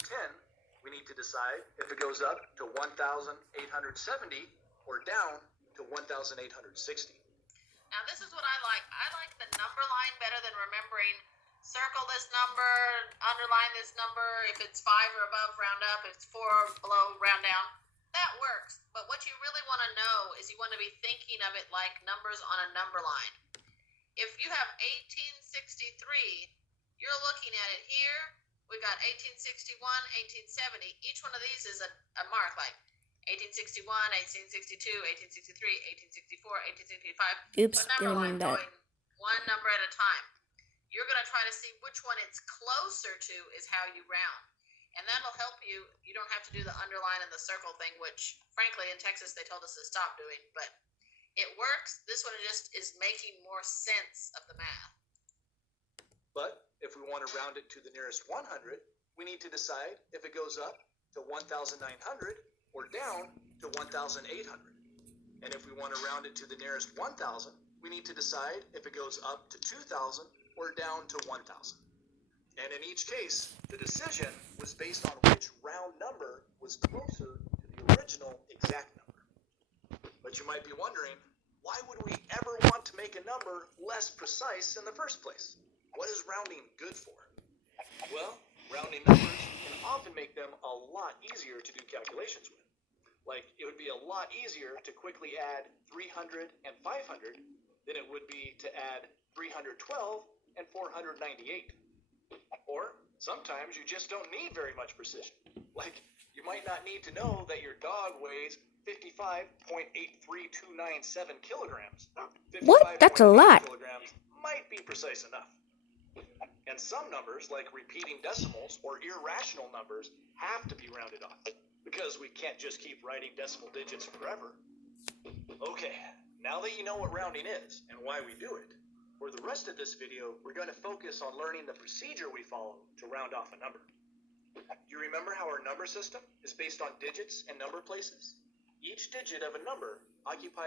10, we need to decide if it goes up to 1,870 or down to 1,860. Now this is what I like. I like the number line better than remembering circle this number, underline this number. If it's 5 or above, round up. If it's 4 or below, round down. That works. But what you really want to know is you want to be thinking of it like numbers on a number line. If you have 1863, you're looking at it here. We got 1861, 1870. Each one of these is a mark, like 1861, 1862, 1863, 1864, 1865. Oops, But number didn't line mean that. going one number at a time. You're going to try to see which one it's closer to is how you round. And that'll help you. You don't have to do the underline and the circle thing, which, frankly, in Texas, they told us to stop doing. But it works. This one just is making more sense of the math. But if we want to round it to the nearest 100, we need to decide if it goes up to 1,900 or down to 1,800. And if we want to round it to the nearest 1,000, we need to decide if it goes up to 2,000 or down to 1,000. And in each case, the decision was based on which round number was closer to the original exact number. But you might be wondering, why would we ever want to make a number less precise in the first place? What is rounding good for? Well, rounding numbers can often make them a lot easier to do calculations with. Like, it would be a lot easier to quickly add 300 and 500 than it would be to add 312 and 498. Or sometimes you just don't need very much precision. Like, you might not need to know that your dog weighs 55.83297 kilograms. What? That's a lot. Kilograms might be precise enough. And some numbers, like repeating decimals or irrational numbers, have to be rounded off, because we can't just keep writing decimal digits forever. Okay, now that you know what rounding is and why we do it, for the rest of this video, we're going to focus on learning the procedure we follow to round off a number. You remember how our number system is based on digits and number places? Each digit of a number occupies